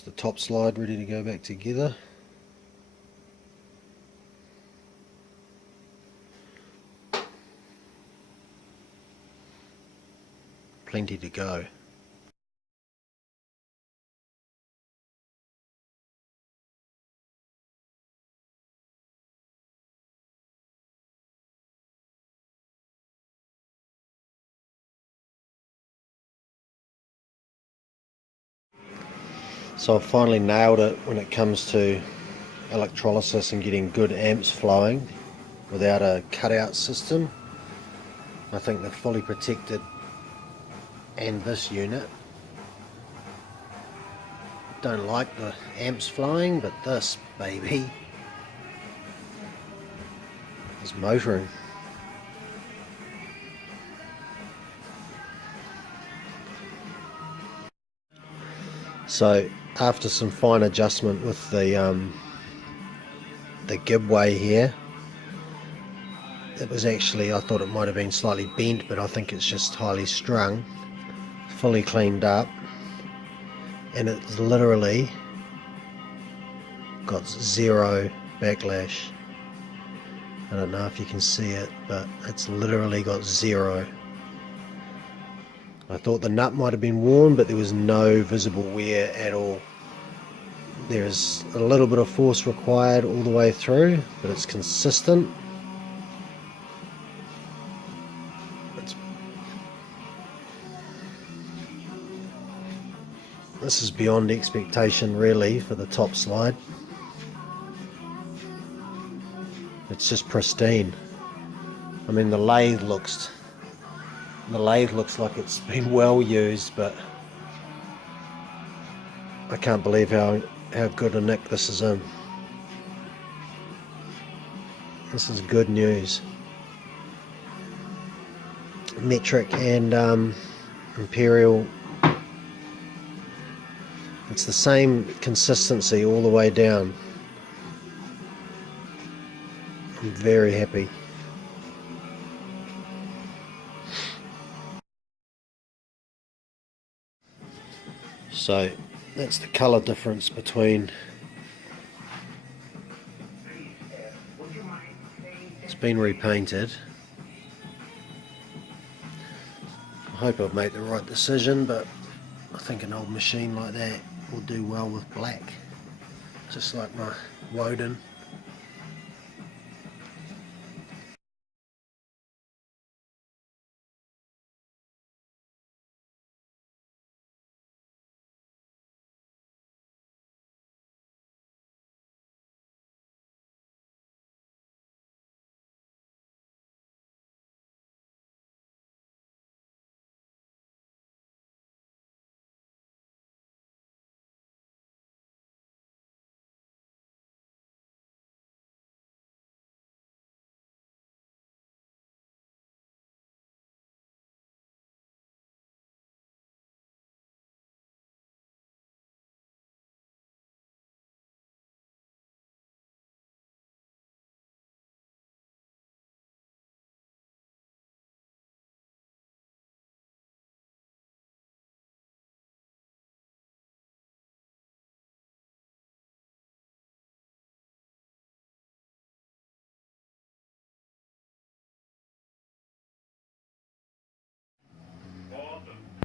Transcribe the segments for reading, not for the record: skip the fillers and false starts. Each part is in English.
It's the top slide ready to go back together. Plenty to go. So I've finally nailed it when it comes to electrolysis and getting good amps flowing without a cutout system. I think they're fully protected, and this unit. Don't like the amps flowing, but this baby is motoring. So after some fine adjustment with the gibway here, it was actually, I thought it might have been slightly bent, but I think it's just highly strung. Fully cleaned up, and it's literally got zero backlash. I don't know if you can see it, but it's literally got zero. I thought the nut might have been worn, but there was no visible wear at all. There's a little bit of force required all the way through, but it's consistent. This is beyond expectation really for the top slide. It's just pristine. I mean, the lathe looks like it's been well used, but I can't believe how good a nick this is in. This is good news. Metric and Imperial, it's the same consistency all the way down. I'm very happy. So that's the colour difference between, it's been repainted. I hope I've made the right decision, but I think an old machine like that will do well with black, just like my Woden.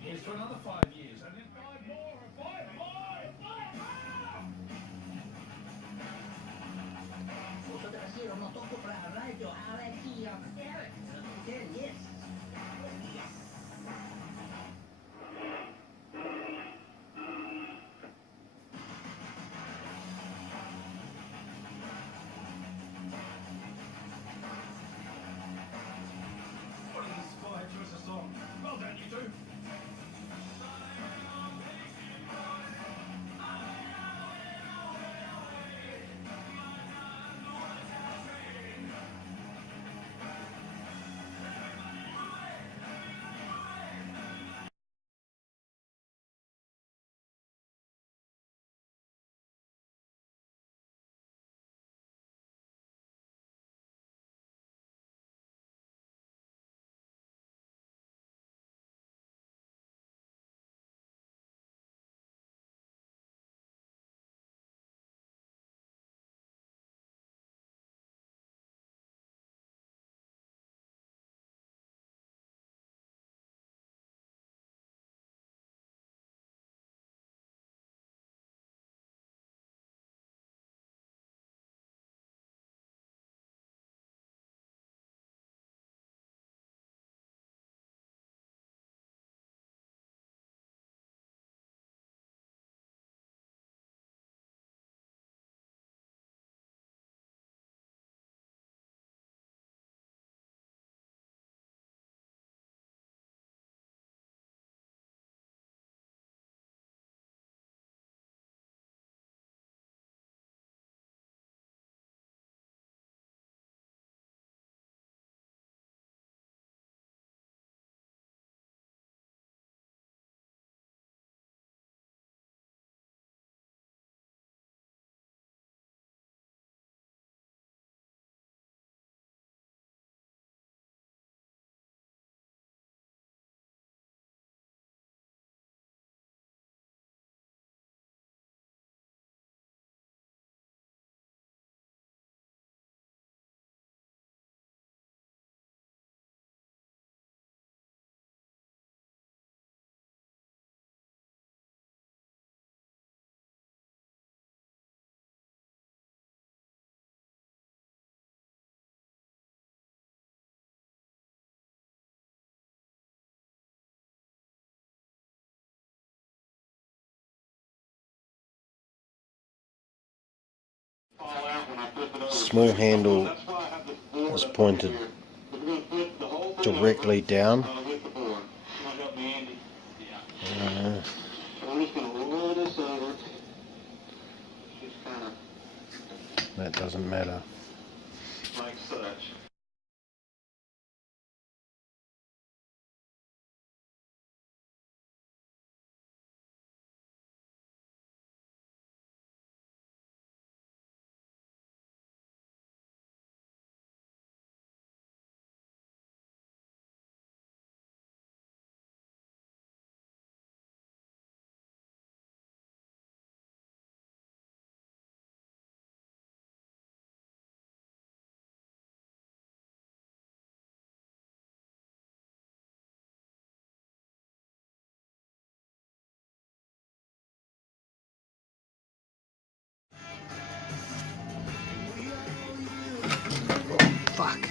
Here's for another 5 years, and then 5 more, and 5 more, and 5 more! Sulta traseiro, não toco pra radio, Alex, yes. What is this fire choice of song? Well done, you two. small handle is pointed directly down. That doesn't matter. Like such. Fuck.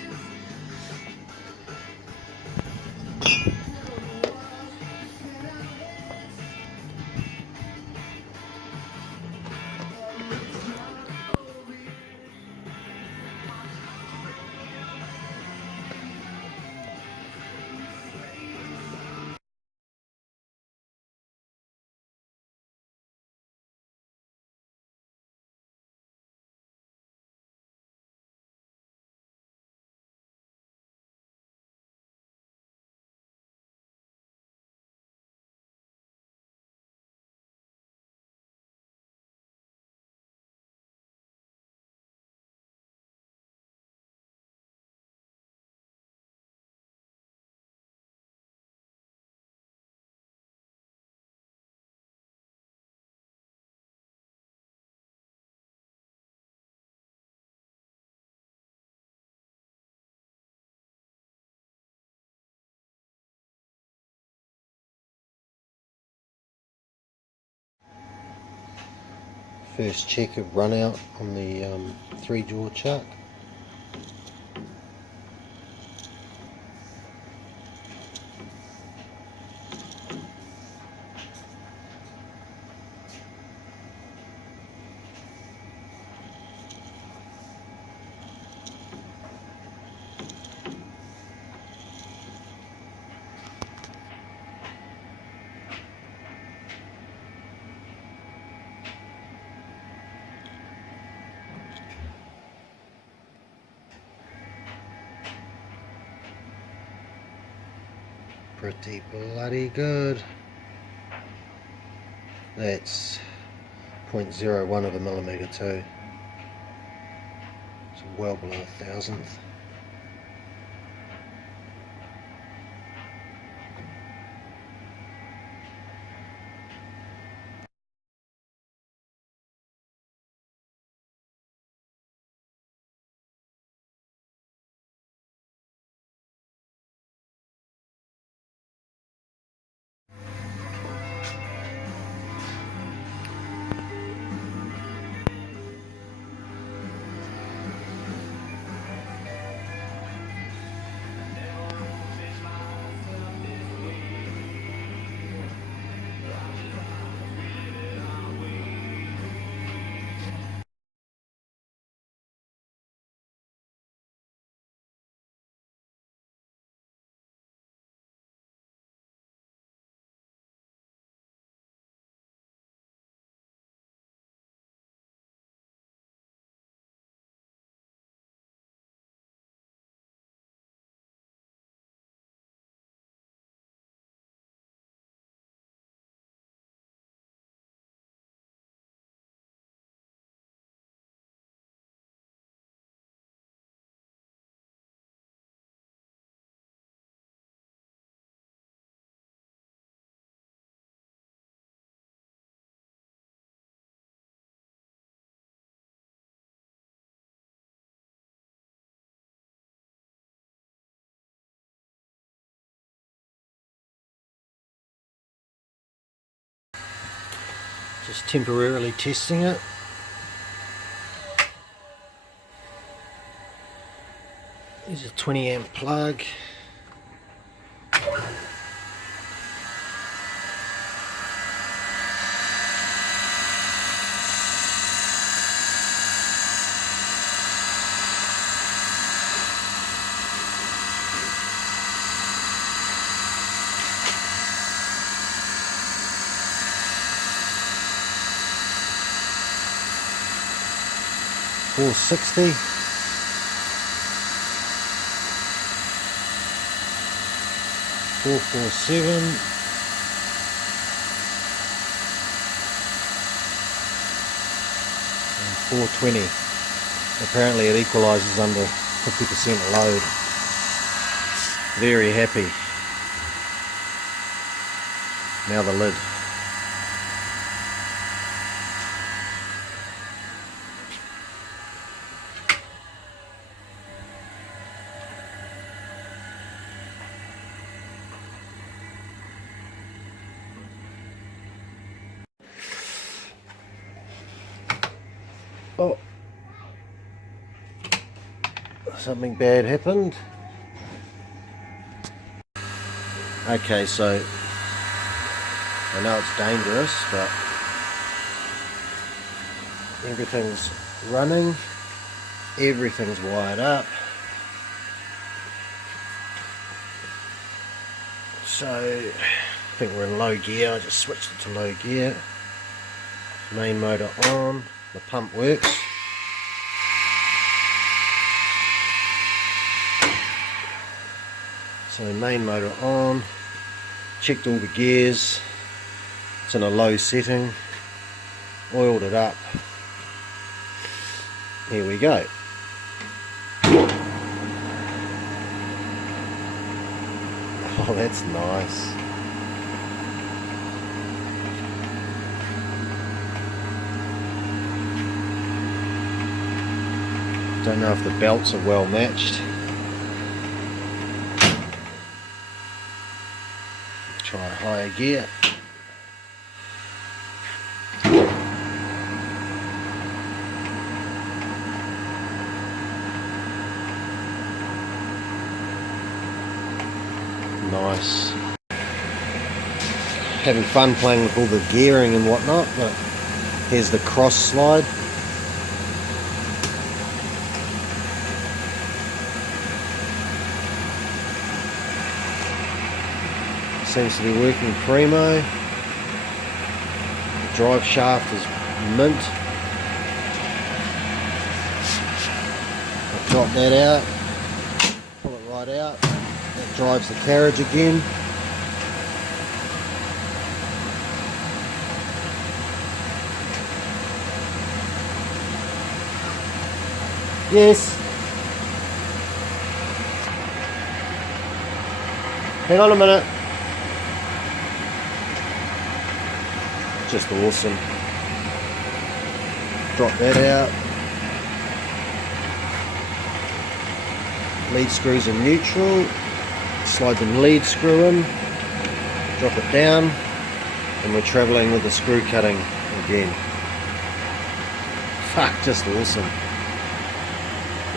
First check of run out on the 3-jaw chuck. Pretty bloody good. That's 0.01 of a millimetre too. It's well below a thousandth. Just temporarily testing it. Here's a 20 amp plug. 460. $447. And $420. Apparently it equalises under 50% load. Very happy. Now the lid. Oh, something bad happened. Okay, so I know it's dangerous, but everything's running, everything's wired up. So I think we're in low gear. I just switched it to low gear. Main motor on, the pump works. So main motor on, checked all the gears, it's in a low setting, oiled it up. Here we go. Oh, that's nice. Don't know if the belts are well matched. Try a higher gear. Nice. Having fun playing with all the gearing and whatnot, but here's the cross slide. Seems to be working primo. The drive shaft is mint. I'll drop that out, pull it right out. That drives the carriage again. Yes. Hang on a minute. Just awesome. Drop that out. Lead screws in neutral. Slide the lead screw in. Drop it down. And we're travelling with the screw cutting again. Fuck, just awesome.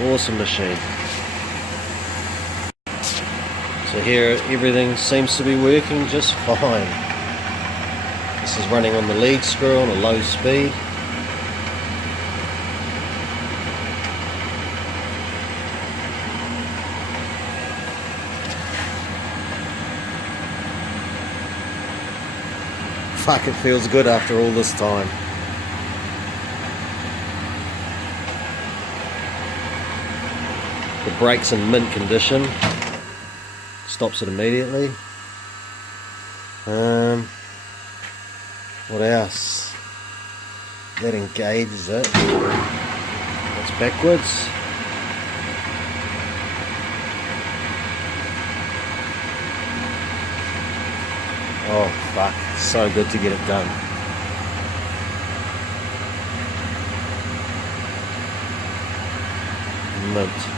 Awesome machine. So here everything seems to be working just fine. This is running on the lead screw on a low speed. Fuck, it feels good after all this time. The brake's in mint condition. Stops it immediately. What else? That engages it. That's backwards. Oh fuck, so good to get it done. Mint.